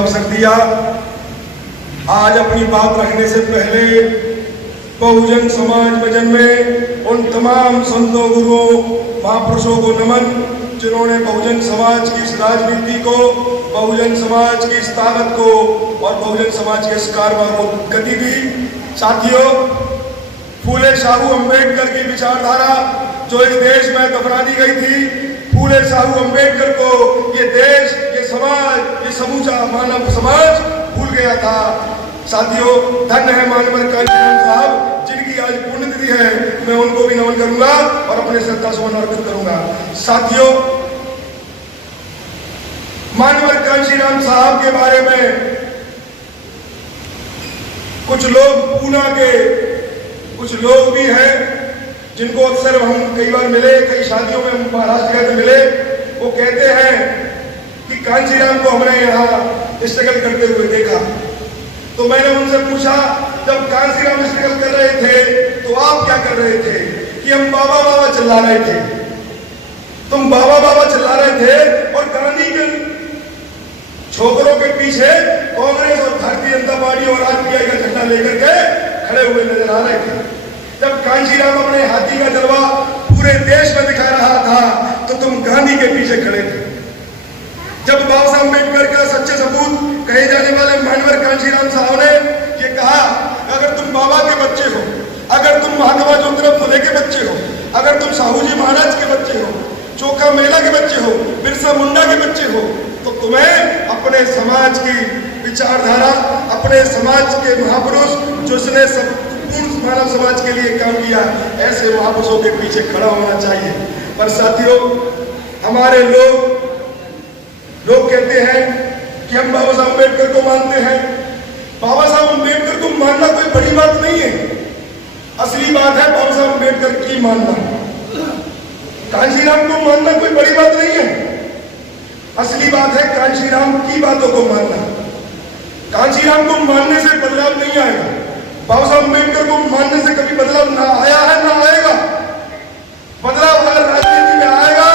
अवसर दिया। आज अपनी बात रखने से पहले बहुजन समाज भजन में उन तमाम संतों, गुरुओं, महापुरुषों को नमन जिन्होंने बहुजन समाज की इस राजनीति को, बहुजन समाज की इस ताकत को और बहुजन समाज के इस कारवां को गति दी। साथियों, फूले शाहू अम्बेडकर की विचारधारा जो इस देश में दफना दी गई थी, फूले शाहू अम्बेडकर को ये देश, ये समाज, ये समूचा मानव समाज भूल गया था। साथियों, धन्य है मानवर कांशीराम साहब जिनकी आज पुण्यतिथि है। मैं उनको भी नमन करूंगा और अपने श्रद्धा सुमन अर्पित करूंगा। साथियों, मानवर कांशीराम साहब के बारे में कुछ लोग पूना के कुछ लोग भी हैं जिनको अक्सर हम कई बार मिले, कई शादियों में हम महाराष्ट्र गए मिले। वो कहते हैं कि कांशीराम को हमने यहाँ स्ट्रगल करते हुए देखा। तो मैंने उनसे पूछा, जब कांशीराम स्ट्रगल कर रहे थे तो आप क्या कर रहे थे? कि हम बाबा बाबा चिल्ला रहे थे। तुम बाबा बाबा चिल्ला रहे थे और गांधी के छोकरों के पीछे कांग्रेस और भारतीय जनता पार्टी और आरपीआई का झंडा लेकर के खड़े हुए नजर आ रहे थे। जब कांशीराम अपने हाथी का जलवा पूरे देश में दिखा रहा था तो तुम गांधी के पीछे खड़े थे। जब बाबा साहब अम्बेडकर का सच्चे सपूत कहे जाने वाले मानवर कांशीराम साहब ने ये कहा, अगर तुम बाबा के बच्चे हो, अगर तुम महात्मा ज्योतिराव फुले के बच्चे हो, अगर तुम साहू जी महाराज के बच्चे हो, चोखा मेला के बच्चे हो, बिरसा मुंडा के बच्चे हो, तो तुम्हें अपने समाज की विचारधारा, अपने समाज के महापुरुष जिसने पूर्ण मानव समाज के लिए काम किया, ऐसे महापुरुषों के पीछे खड़ा होना चाहिए। पर साथियों, हमारे लोग कहते हैं कि हम बाबा साहब अम्बेडकर को मानते हैं। बाबा साहब अम्बेडकर को मानना कोई बड़ी बात नहीं है। असली बात है बाबा साहब अम्बेडकर की मानना। कांशीराम को मानना कोई बड़ी बात नहीं है। असली बात है कांशीराम की बातों को मानना। कांशीराम को मानने से बदलाव नहीं आएगा। बाबा साहब अम्बेडकर को मानने से कभी बदलाव ना आया है, ना आएगा। बदलाव अगर राजनीति में आएगा,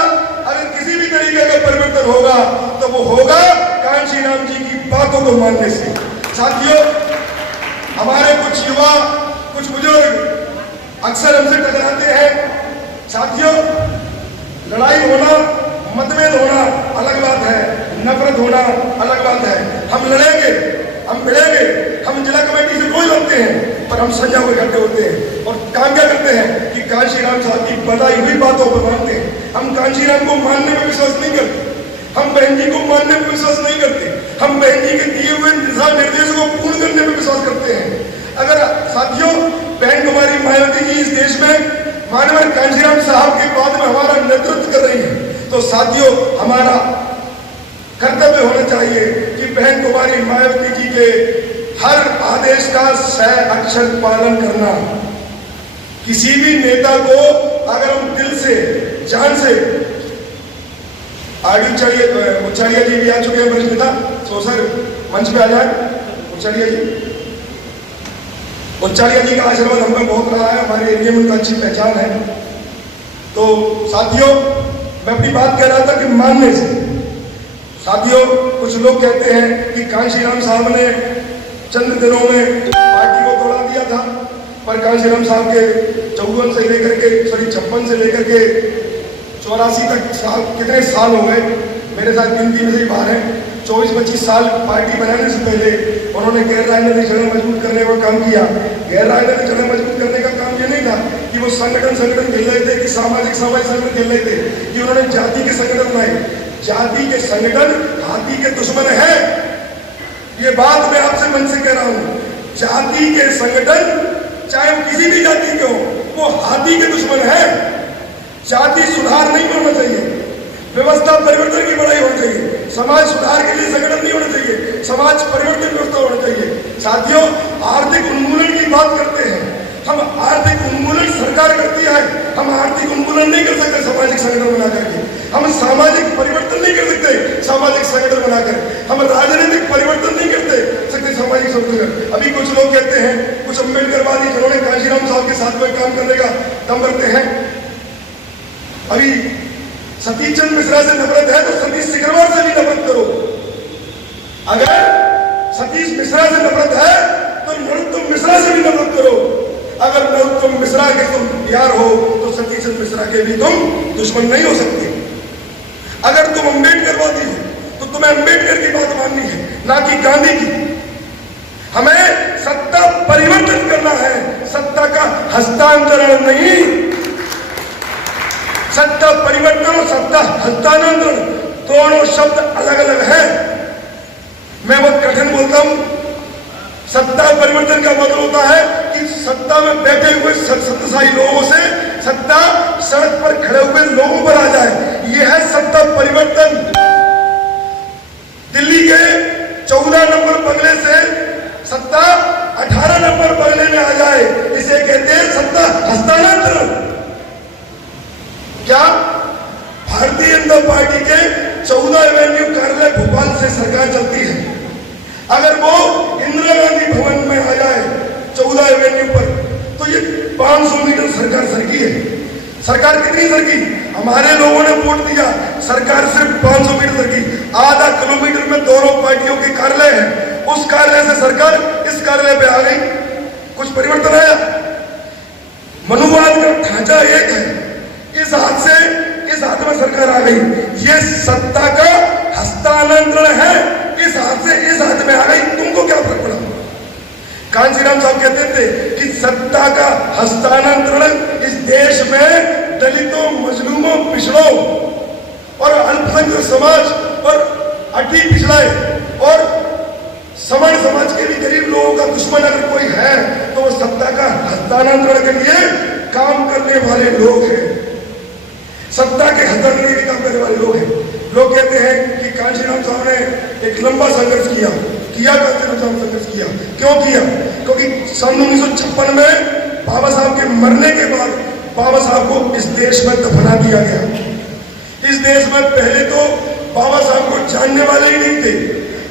अगर किसी भी तरीके का परिवर्तन होगा तो वो होगा कांशीराम जी की बातों को मानने से। साथियों, हमारे कुछ युवा, कुछ बुजुर्ग अक्सर हमसे टकराते हैं। साथियों, लड़ाई होना, मतभेद होना अलग बात है, नफरत होना अलग बात है। हम लड़ेंगे, हम भिड़ेंगे, हम जिला कमेटी से कोई लड़ते हैं, पर हम संजय को इकट्ठे होते हैं और काम क्या करते हैं कि कांशीराम साहब की बताई हुई बातों पर मानते हैं। हम कांशीराम को मानने में विश्वास नहीं करते, हम बहन जी को मानने में विश्वास नहीं करते, हम बहन जी के दिए हुए दिशा निर्देशों को पूर्ण करने में विश्वास करते हैं। अगर साथियों, बहन कुमारी मायावती जी इस देश में मानवर कांशीराम साहब के बाद में हमारा नेतृत्व कर रही है, तो साथियों, हमारा कर्तव्य होना चाहिए कि बहन कुमारी मायावती जी के हर आदेश का सह अक्षर पालन करना। किसी भी नेता को अगर हम दिल से, जान से, आगे चलिए, उच्चारिया जी भी आ चुके हैं, वरिष्ठ नेता, सो सर मंच पे आ जाए। उच्चारिया जी, उच्चारिया जी का आशीर्वाद हम पे बहुत रहा है, हमारे एरिया में उनका अच्छी पहचान है। तो साथियों, मैं अपनी बात कह रहा था कि मानने से। साथियों, कुछ लोग कहते हैं कि कांशीराम साहब ने चंद दिनों में पार्टी को तोड़ा दिया था, पर कांशीराम साहब के 54 से लेकर के 56 से लेकर के 84 तक साल, कितने साल हो गए, मेरे साथ गिनती में से ही बाहर है, 24-25 साल पार्टी बनाने से पहले उन्होंने गैर राजनीतिक जड़ें मजबूत करने का काम किया। गैर राजनीतिक जड़ें मजबूत करने का काम ये नहीं था कि वो संगठन खेल रहे थे, कि सामाजिक संगठन खेल रहे थे, कि उन्होंने जाति के संगठन बनाए। जाति के संगठन हाथी के दुश्मन है, ये बात मैं आपसे मन से कह रहा हूं। जाति के संगठन, चाहे वो किसी भी जाति के हो, वो हाथी के दुश्मन है। जाति सुधार नहीं होना चाहिए, व्यवस्था परिवर्तन की बढ़ाई होनी चाहिए। समाज सुधार के लिए संगठन नहीं होना चाहिए, समाज परिवर्तन व्यवस्था होना चाहिए। साथियों, आर्थिक उन्मूलन की बात करते हैं हम, आर्थिक उन्मूलन सरकार करती है, हम आर्थिक उन्मूलन नहीं कर सकते सामाजिक संगठन बना करके, हम सामाजिक परिवर्तन नहीं कर सकते सामाजिक संगठन बनाकर, हम राजनीतिक परिवर्तन नहीं करते सकते सामाजिक संगठन। अभी कुछ लोग कहते हैं, कुछ अम्बेडकरवादी जिन्होंने कांशीराम साहब के साथ में काम करने का दम रखते हैं, अभी सतीश चंद्र मिश्रा से नफरत है तो सतीश सिकरवार से भी नफरत करो। अगर सतीश मिश्रा से नफरत है तो नरोत्तम मिश्रा से भी नफरत करो। अगर नरोत्तम मिश्रा के तुम यार हो तो सतीश मिश्रा के भी तुम दुश्मन नहीं हो सकते। अगर तुम अम्बेडकरवादी हो तो तुम्हें अम्बेडकर की बात माननी है, ना कि गांधी की। हमें सत्ता परिवर्तन करना है, सत्ता का हस्तांतरण नहीं। सत्ता परिवर्तन और सत्ता हस्तांतरण दोनों शब्द अलग अलग हैं। मैं बहुत कठिन बोलता हूं। सत्ता परिवर्तन का मतलब होता है कि सत्ता में बैठे हुए सत्ताशाही लोगों से सत्ता सड़क पर खड़े हुए लोगों पर आ जाए, यह है सत्ता परिवर्तन। दिल्ली के 14 नंबर बंगले से सत्ता 18 नंबर बंगले में आ जाए, इसे कहते हैं सत्ता हस्तांतरण। क्या भारतीय जनता पार्टी के 14 एवेन्यू कार्यालय भोपाल से सरकार चलती है, अगर वो इंदिरा गांधी भवन में आ जाए 14 एवेन्यू पर, तो ये 500 मीटर सरकार सरकी है। सरकार कितनी सरकी? हमारे लोगों ने वोट दिया, सरकार सिर्फ 500 मीटर सरकी। आधा किलोमीटर में दोनों पार्टियों के कार्यालय है, उस कार्यालय से सरकार इस कार्यालय पे आ गई। कुछ परिवर्तन आया? मनुवाद का ढांचा एक है, इस हाथ से इस हाथ में सरकार आ गई, ये सत्ता का हस्तांतरण है। इस हाथ से इस हाथ में आ गई, तुमको क्या फर्क पड़ा? कांचीराम साहब कहते थे कि सत्ता का हस्तांतरण इस देश में दलितों, मजलूमों, पिछड़ों और अल्पसंख्यक समाज और अति पिछड़ाए और सवर्ण समाज के भी गरीब लोगों का दुश्मन अगर कोई है तो वो सत्ता का हस्तांतरण के लिए काम करने वाले लोग हैं, सत्ता के हस्तांतरण के लिए काम करने वाले लोग हैं। लोग कहते हैं कि कांचीराम साहब ने एक लंबा संघर्ष किया कांचीराम साहब संघर्ष किया। क्यों किया? क्योंकि सन 1956 में बाबा साहब के मरने के बाद बाबा साहब को इस देश में दफना दिया गया। इस देश में पहले तो बाबा साहब को जानने वाले ही नहीं थे।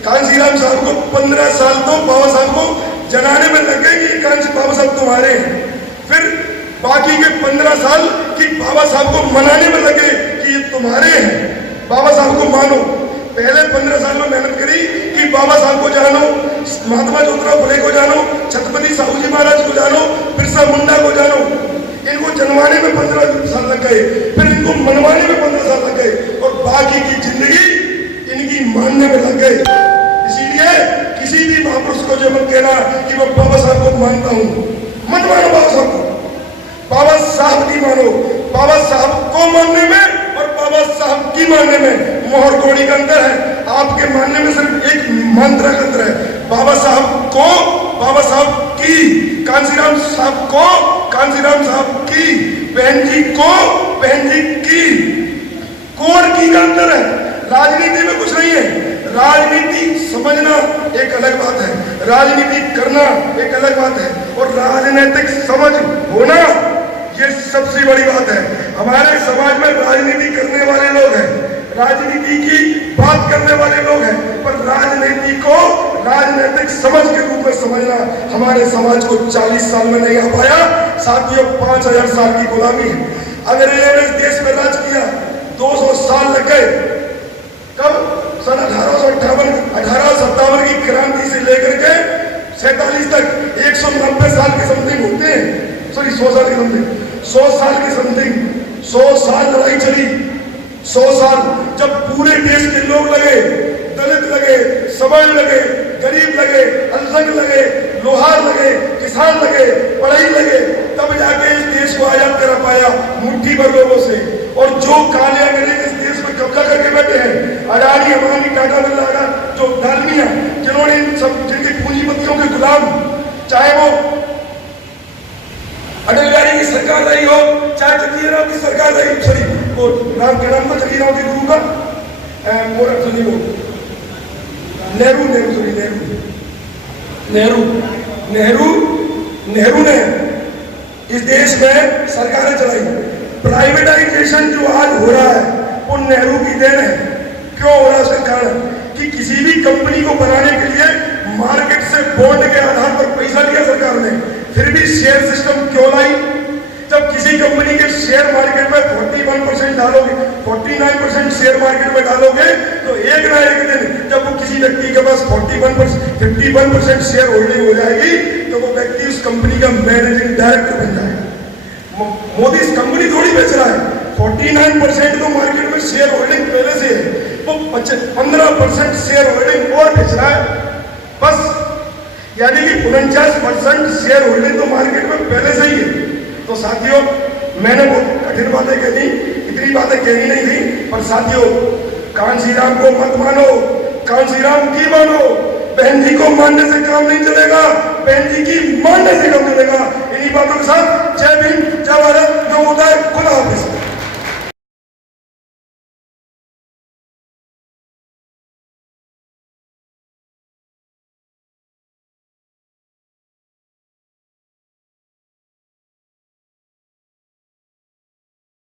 कांचीराम साहब को 15 साल तो बाबा साहब को जनाने में लगे कि बाबा साहब तुम्हारे हैं, फिर बाकी के 15 साल कि बाबा साहब को मनाने में लगे कि ये तुम्हारे हैं, बाबा साहब को मानो। पहले 15 साल में मेहनत करी कि बाबा साहब को जानो, महात्मा ज्योतिराव फुले को जानो, छत्रपति साहू जी महाराज को जानो, बिरसा मुंडा को जानो। इनको जनवाने में 15 साल लग गए, फिर इनको मनवाने में 15 साल लग गए और बाकी की जिंदगी इनकी मानने में लग गए। इसीलिए किसी भी महापुरुष को जो मत कहना कि मैं बाबा साहब को मानता हूं, मत मानो बाबा साहब को। बाबा साहब की मानो, बाबा साहब को मानने में और बाबा साहब की मानने में मोहर कोड़ी का अंतर है। आपके मानने में सिर्फ एक मंत्र का अंतर है, बाबा साहब को, बाबा साहब की, कांचीराम साहब को, कांचीराम साहब की, बहन जी को, बहन जी की। कोड की का अंतर है। राजनीति में कुछ नहीं है। राजनीति समझना एक अलग बात है, राजनीति करना एक अलग बात है, और राजनीतिक समझ होना ये सबसे बड़ी बात है। हमारे समाज में राजनीति करने वाले लोग हैं, राजनीति की बात करने वाले लोग हैं, पर राजनीति को राजनीतिक समझ के रूप में समझना हमारे समाज को 40 साल में नहीं आ पाया। साथियों, 5000 साल की गुलामी है। अंग्रेजों ने इस देश में राज किया, 200 साल लग गए। कब? सन 1857 की क्रांति से लेकर के 47 तक 190 साल के समथिंग होते हैं, सॉरी 100 साल के समथिंग, 100 साल की समथिंग, 100 साल लड़ाई चली। 100 साल जब पूरे देश के लोग लगे, दलित लगे, सवर्ण लगे, गरीब लगे, अल्पसंख्यक लगे, लोहार लगे, किसान लगे, पढ़ाई लगे, तब जाके इस देश को आजाद करा पाया मुट्ठी भर लोगों से। और जो काले अंग्रेज इस देश में कब्जा करके बैठे हैं, अडानी, अंबानी, टाटा, बिरला, जो डालमिया, जिन्होंने सब जिनके पूंजीपतियों के गुलाम, चाहे वो अटल बिहारी की सरकार रही हो, चाहे जगजीवन की सरकार रही, सॉरी वो नाम के नाम तो जगजीवन के गुरु का नेहरू ने इस देश में सरकारें चलाई। प्राइवेटाइजेशन जो आज हो रहा है वो नेहरू की देन है। क्यों हो रहा है? उसका कारण कि किसी भी कंपनी को बनाने के लिए मार्केट से बॉन्ड के आधार पर पैसा लिया सरकार ने, फिर भी शेयर सिस्टम क्यों लाई? जब किसी कंपनी के शेयर मार्केट में 41% डालोगे, 49% शेयर मार्केट में डालोगे, तो एक ना एक दिन जब वो किसी व्यक्ति के पास 51% शेयर होल्डिंग हो जाएगी तो वो व्यक्ति उस कंपनी का मैनेजिंग डायरेक्टर बन जाएगा। मोदी इस कंपनी थोड़ी बेच रहा है, 49% तो मार्केट में शेयर होल्डिंग पहले से है, वो 15% शेयर होल्डिंग और बेच रहा है बस, यानी कि 49% शेयर होल्डिंग तो मार्केट में पहले से ही है। तो साथियों, मैंने बहुत कठिन बातें कही, इतनी बातें कहनी नहीं थी, पर साथियों कांशी राम को मत मानो, कांशी राम की मानो, बहन जी को मानने से काम नहीं चलेगा, बहन जी की मानने से काम चलेगा। इन्हीं बातों के साथ जय भीम, जय भारत, जो होता है खुदा हाफिज।